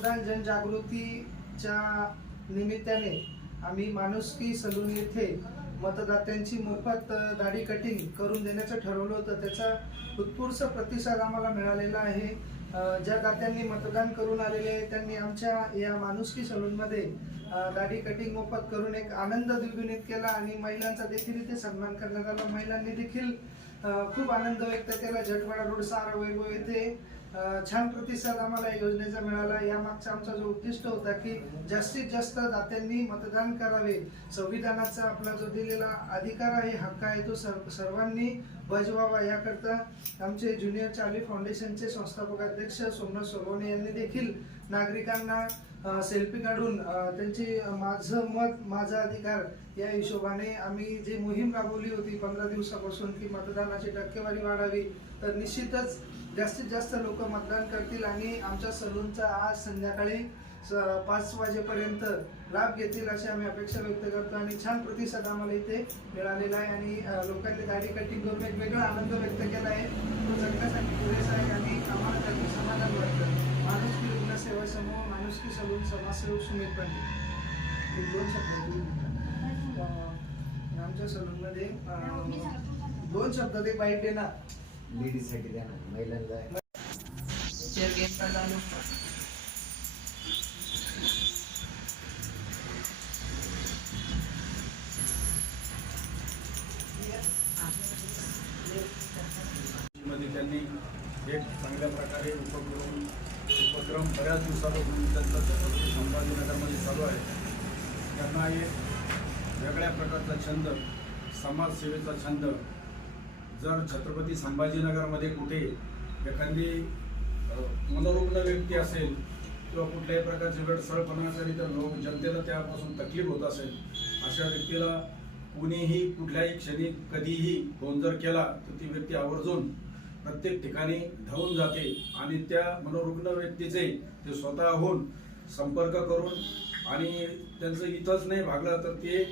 मतदान जनजागृतीच्या निमित्ताने आम्ही माणुसकी सलून येथे मतदात्यांची मोफत दाढी कटिंग करून देण्याचं ठरवलं होतं. त्याचा उत्स्फूर्त प्रतिसाद आम्हाला मिळालेला आहे. ज्या दात्यांनी मतदान करून आलेले आहे त्यांनी आमच्या या माणुसकी सलूनमध्ये दाढी कटिंग मोफत करून एक आनंद द्विगुणित केला आणि महिलांचा देखील इथे सन्मान करण्यात आला. महिलांनी देखील खूप आनंद व्यक्त केला. जटवाडा रोड सारा वैभव येथे छान प्रतिसाद आम्हाला योजनेचा मिळाला. यामागचा आमचा जो उद्दिष्ट होता की जास्तीत जास्त दात्यांनी मतदान करावे. संविधानाचा आपला जो दिलेला अधिकार आहे हक्क आहे तो सर्व सर्वांनी बजवावा. याकरता आमचे ज्युनियर चार्ली फाउंडेशनचे संस्थापक अध्यक्ष सोमनाथ सोलवणे यांनी देखील नागरिकांना सेल्फी काढून त्यांची माझं मत माझा अधिकार या हिशोबाने आम्ही जी मोहीम राबवली होती पंधरा दिवसापासून की मतदानाची टक्केवारी वाढावी तर निश्चितच जास्तीत जास्त लोक मतदान करतील आणि आमच्या सलूनचा आज संध्याकाळी स- पाच वाजेपर्यंत लाभ घेतील अशी आम्ही अपेक्षा व्यक्त करतो आणि छान प्रतिसाद आम्हाला इथे मिळालेला आहे आणि लोकांनी दाढी कटिंग करून एक वेगळा आनंद व्यक्त केला आहे. तो जगण्यासाठी पुरेसा आहे आणि आम्हाला त्यातून समाधान वाटतं. माणुसकी रुग्ण सेवा समूह माणुसकी सलून समाजसेवक सुमित पंडित. एक दोन शब्द आमच्या सलूनमध्ये दोन शब्दात एक बाईट देणार. लेडीजसाठी द्या ना महिलांना. चालू मध्ये त्यांनी एक चांगल्या प्रकारे उपक्रम उपक्रम बऱ्याच दिवसापासून त्यांचा छत्रपती संभाजीनगरमध्ये चालू आहे. त्यांना एक वेगळ्या प्रकारचा छंद समाजसेवेचा छंद जर छत्रपती संभाजीनगरमध्ये कुठे एखादी मनोरुग्ण व्यक्ती असेल किंवा कुठल्याही प्रकारची वेळसळपणा असेल तर लोक जनतेला त्यापासून तकलीफ होत असेल अशा व्यक्तीला कुणीही कुठल्याही क्षणी कधीही फोन जर केला तर ती व्यक्ती आवर्जून प्रत्येक ठिकाणी धावून जाते आणि त्या मनोरुग्ण व्यक्तीचे ते स्वतःहून संपर्क करून आणि त्यांचं इथंच नाही भागलं तर ते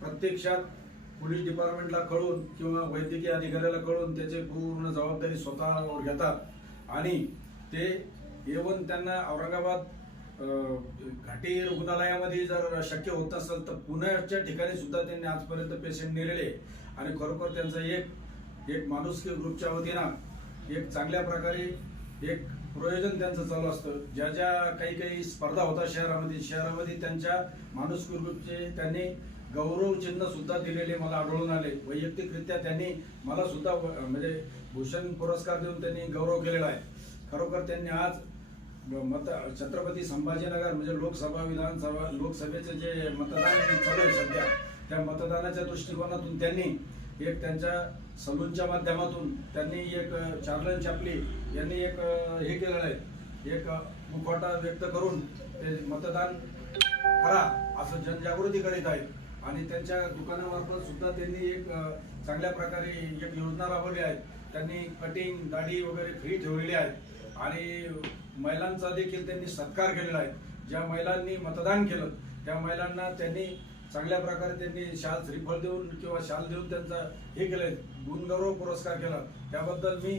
प्रत्यक्षात पोलीस डिपार्टमेंटला कळून किंवा वैद्यकीय अधिकाऱ्याला कळून त्याची पूर्ण जबाबदारी स्वतःवर घेतात. आणि ते येऊन त्यांना औरंगाबाद घाटी रुग्णालयामध्ये जर शक्य होत नसेल तर पुण्याच्या ठिकाणी सुद्धा त्यांनी आजपर्यंत पेशंट नेलेले आणि खरोखर त्यांचं एक एक माणुसकी ग्रुपच्या वतीनं एक चांगल्या प्रकारे एक प्रयोजन त्यांचं चालू असतं. ज्या ज्या काही काही स्पर्धा होतात शहरामध्ये शहरामध्ये त्यांच्या माणुसकी ग्रुपचे त्यांनी गौरव चिन्ह सुद्धा दिलेले मला आढळून आले. वैयक्तिकरित्या त्यांनी मला सुद्धा म्हणजे भूषण पुरस्कार देऊन त्यांनी गौरव केलेला आहे. खरोखर त्यांनी आज मत छत्रपती संभाजीनगर म्हणजे लोकसभा विधानसभा लोकसभेचे जे मतदान चालू आहे सध्या. त्या मतदानाच्या दृष्टिकोनातून त्यांनी एक त्यांच्या सलूनच्या माध्यमातून त्यांनी एक चार्लन चापली यांनी एक हे केलेलं आहे. एक मुखवटा व्यक्त करून ते मतदान करा असं जनजागृती करीत आहेत. आणि त्यांच्या दुकानामार्फत सुद्धा त्यांनी एक चांगल्या प्रकारे एक योजना राबवली आहे. त्यांनी कटिंग दाढी वगैरे फ्री ठेवलेली आहे. आणि महिलांचा देखील त्यांनी सत्कार केलेला आहे. ज्या महिलांनी मतदान केलं त्या महिलांना त्यांनी चांगल्या प्रकारे त्यांनी शाल श्रीफळ देऊन किंवा शाल देऊन त्यांचा हे केलं गुणगौरव पुरस्कार केला. त्याबद्दल मी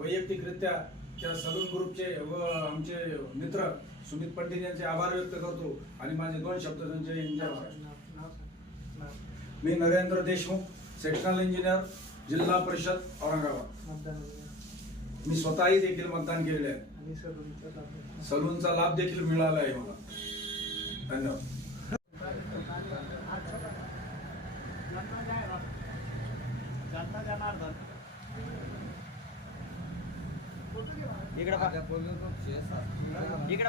वैयक्तिकरित्या त्या सलून ग्रुपचे व आमचे मित्र सुमित पंडित यांचे आभार व्यक्त करतो. आणि माझे दोन शब्द त्यांचे यांच्या मी नरेंद्र देशमुख सेक्शनल इंजिनियर जिल्हा परिषद औरंगाबाद. मी स्वतःही देखील मतदान केलेले आहे. सलूनचा लाभ. देखील मिळाला आहे मला. धन्यवाद. इकडे इकडे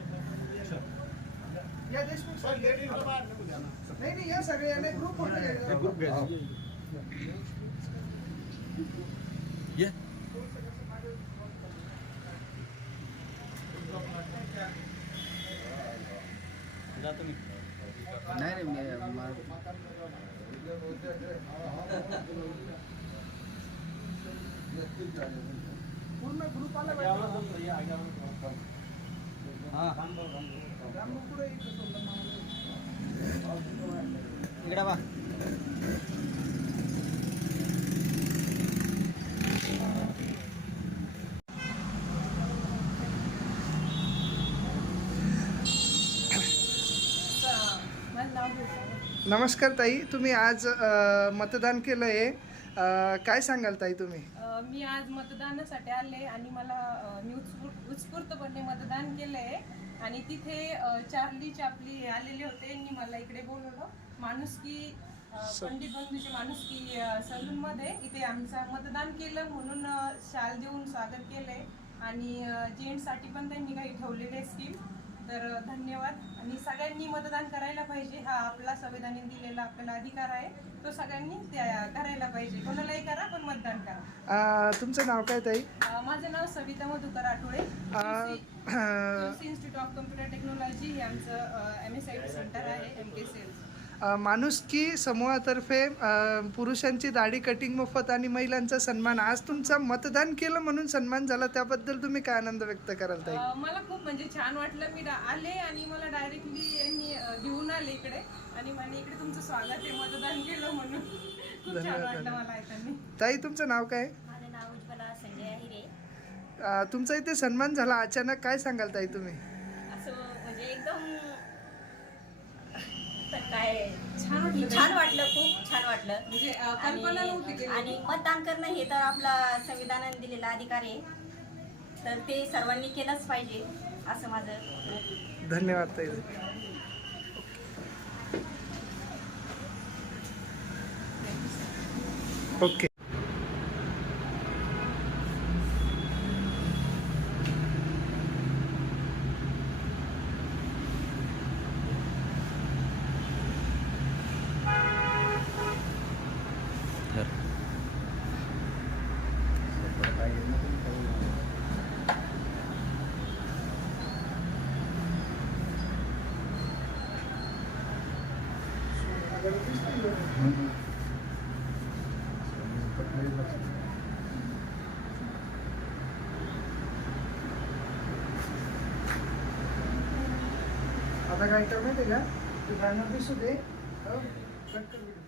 या मध्ये. या देशमुख सर. नाही नाही या सगळे याने ग्रुप होते ग्रुप घ्यायचा जा तुम्ही नाही नाही मी पूर्ण ग्रुप आला पाहिजे. इकडे बा नमस्कार ताई तुम्ही आज अ, मतदान केलं आहे काय सांगाल ताई तुम्ही? मी आज मतदानासाठी आले आणि मला अ, मी उत्स्फूर्त उत्स्फूर्तपणे मतदान केलं आहे आणि तिथे चार्ली चापली आलेले होते. यांनी मला इकडे बोलवलं. माणुसकी अ, पंडित बंधूची माणुसकी अ, सलूनमध्ये इथे आमचं मतदान केलं म्हणून शाल देऊन स्वागत केलंय. आणि जेंट्ससाठी पण त्यांनी काही ठेवलेले स्कीम तर धन्यवाद. आणि सगळ्यांनी मतदान करायला पाहिजे. हा आपला संविधानाने दिलेला आपल्याला अधिकार आहे. तो सगळ्यांनी करायला पाहिजे. कोणालाही करा पण मतदान करा. तुमचं नाव काय ताई? माझं नाव सविता मधुकर अ, इन्स्टिट्यूट ऑफ कम्प्युटर टेक्नॉलॉजी हे आमचं M S I T centre आहे एम के सेल्स माणुसकी समूहातर्फे पुरुषांची दाढी कटिंग मोफत आणि महिलांचा सन्मान. आज तुमचा मतदान केलं म्हणून सन्मान झाला. त्याबद्दल तुम्ही काय आनंद व्यक्त कराल ताई? मला खूप म्हणजे छान वाटलं. मी आले आणि मला डायरेक्टली यांनी घेऊन आले इकडे. आणि म्हणे इकडे तुमचं स्वागत आहे. मतदान केलं म्हणून. खूप छान धन्यवाद, वाटलं. मला ऐकाने ताई तुमचं नाव काय? माझं नाव उज्ज्वला संजय अहिरे. अ, तुमचा इथे सन्मान झाला. अचानक काय सांगाल ताई तुम्ही? असं म्हणजे एकदम तर काय छान वाटलं छान वाटलं खूप छान वाटलं म्हणजे अ, कल्पना नव्हती आणि केली. आणि मतदान करणं हे तर आपला संविधानाने दिलेला अधिकार आहे तर ते सर्वांनी केलंच पाहिजे असं माझं मत आहे. धन्यवाद ताई ओके आता काय कर माहिती आहे का? ते बॅनर दिसू दे. हो, कट कर